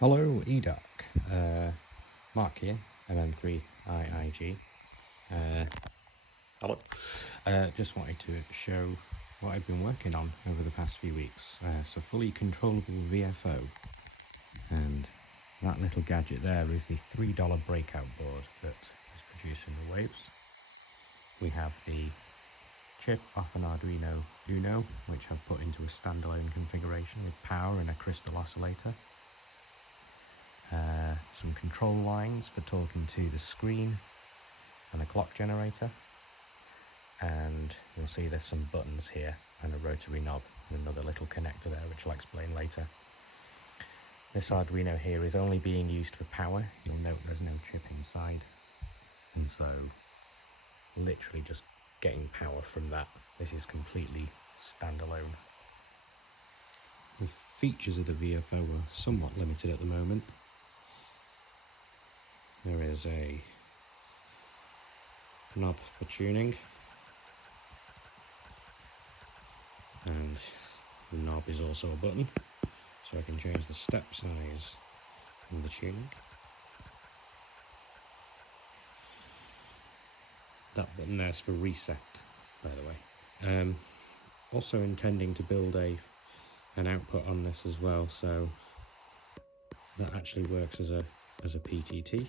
Hello EDOC, Mark here, MM3IIG. Hello. Just wanted to show what I've been working on over the past few weeks. It's a fully controllable VFO, and that little gadget there is the $3 breakout board that is producing the waves. We have the chip off an Arduino Uno, which I've put into a standalone configuration with power and a crystal oscillator. Some control lines for talking to the screen and a clock generator, and you'll see there's some buttons here and a rotary knob and another little connector there, which I'll explain later. This Arduino here is only being used for power. You'll note there's no chip inside, and so literally just getting power from that. This is completely standalone. The features of the VFO are somewhat limited at the moment. There is a knob for tuning, and the knob is also a button, so I can change the step size and the tuning. That button there is for reset, by the way. Also intending to build an output on this as well, so that actually works as a PTT.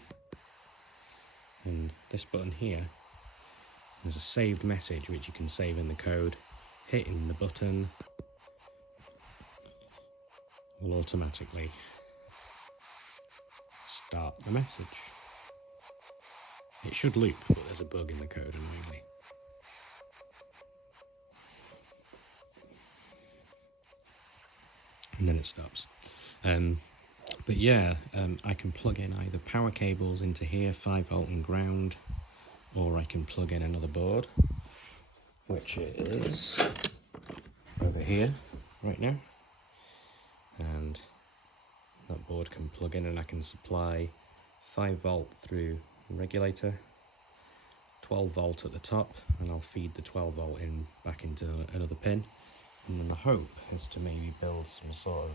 And this button here, there's a saved message which you can save in the code. Hitting the button will automatically start the message. It should loop, but there's a bug in the code annoyingly. And then it stops. But yeah, I can plug in either power cables into here, 5V and ground, or I can plug in another board, which is over here right now. And that board can plug in, and I can supply 5V through the regulator, 12V at the top, and I'll feed the 12V in back into another pin. And then the hope is to maybe build some sort of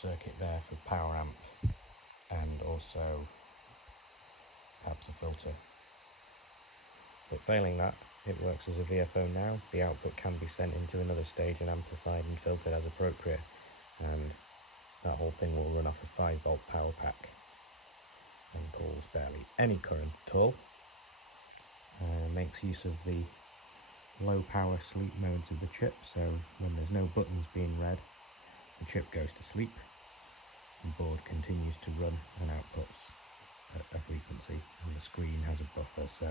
circuit there for power amp, and also perhaps a filter. But failing that, it works as a VFO now. The output can be sent into another stage and amplified and filtered as appropriate, and that whole thing will run off a 5V power pack and pulls barely any current at all. Makes use of the low power sleep modes of the chip, so when there's no buttons being read, the chip goes to sleep. The board continues to run and outputs at a frequency, and the screen has a buffer, so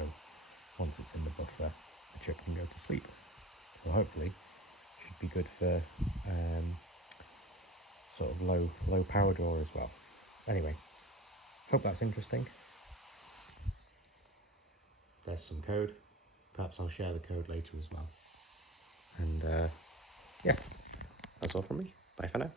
once it's in the buffer, the chip can go to sleep. So hopefully should be good for sort of low power draw as well. Anyway, hope that's interesting. There's some code. Perhaps I'll share the code later as well. And yeah, that's all from me. Bye for now.